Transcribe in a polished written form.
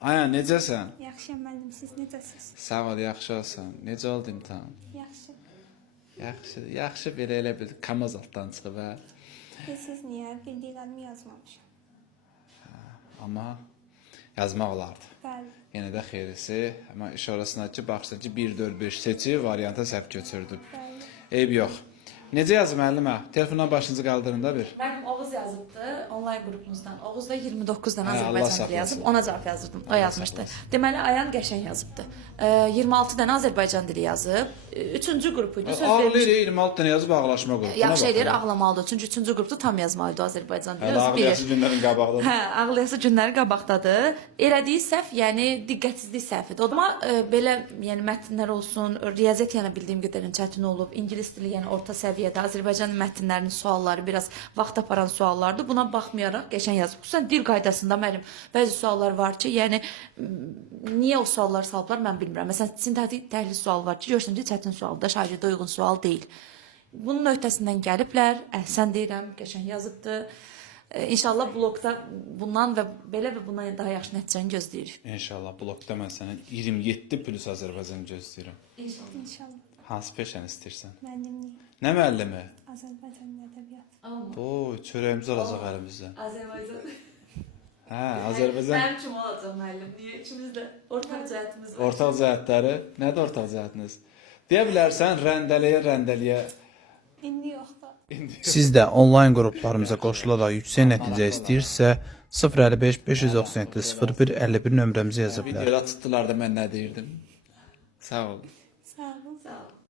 Aya, necəsən? Yaxşıyam müəllim, siz necəsiz? Sağ ol, yaxşı olsan. Necə oldu imtahan? Yaxşı. Yaxşı belə elə bir kamaz altdan çıxıb hə. Siz niyə bildiklərimi yazmamışam? Amma yazmaq olardı. Bəli. Yenə də xeyrisi. Amma iş orasındakı baxırsan ki 1-4-5 seçi varianta səhv götürdüm. Bəli. Eyb yox. Necə yazım müəllimə? Telefondan başınızı qaldırın da bir. Mənim Oğuz yazıbdı onlayn qrupumuzdan. Oğuz da 29 dənə Allah Azərbaycan dili saxlasın. yazıb. Ona cavab yazdırdım. O yazmışdı. Deməli Ayan qəşəng yazıbdı. 26 dənə Azərbaycan dili yazıb. 3-cü qrup idi. Söz Ağlayır vermişdim. 26 dənə yazıb ağlaşma qrupu. Yaxşı eləyir, ağlamalıdır. Çünki 3-cü qrupda tam yazmalıdır Azərbaycan dili. Hələ Öz bilir. ağlayası günlərin qabaqda. Hə, ağlayası günləri qabaqdadır. Elədiyi səhv, yəni diqqətsizlik səhvidir. Amma belə, yəni mətnlər olsun, riyaziyyat yəni bildiyim qədərin çətin olub, ingilis dili yəni orta səviyyədə, Azərbaycan mətnlərinin sualları biraz vaxt aparan suallardır. Buna baxmayaraq qəşəng yazıb. Xüsusən dil qaydasında mənim bəzi suallar var ki, yəni niyə o suallar salıblar mən bilmirəm. Məsələn, sintaktik təhlil sualı var ki, görürsən ki, çətin sualdır, şagirdə uyğun sual deyil. Bunun öhdəsindən gəliblər, əhsən deyirəm, qəşəng yazıbdı. İnşallah blokda bundan və belə və bundan daha yaxşı nəticəni gözləyirik. İnşallah blokda mən sənin 27 plus Azərbaycan gözləyirəm. İnşallah. İnşallah. Hansı peşəni istəyirsən? Müəllimlik, Nə müəllimi? Azərbaycan ədəbiyyatı. Oy, çörəyimiz olacaq əlimizdə. Azərbaycan. Hə, Azərbaycan Mənim kim olacaq müəllim? Niyə? İkimiz də ortaq cəhətimiz var. ortaq cəhətləri. Nədir ortaq cəhətiniz? Deyə bilərsən rəndələyə. İndi yox da. Siz də onlayn qruplarımıza qoşularaq yüksək nəticə istəyirsə 055 597 01 51 nömrəmizə yaza bilərsiniz. Videoda tutdular da mən nə deyirdim. Sağ olun.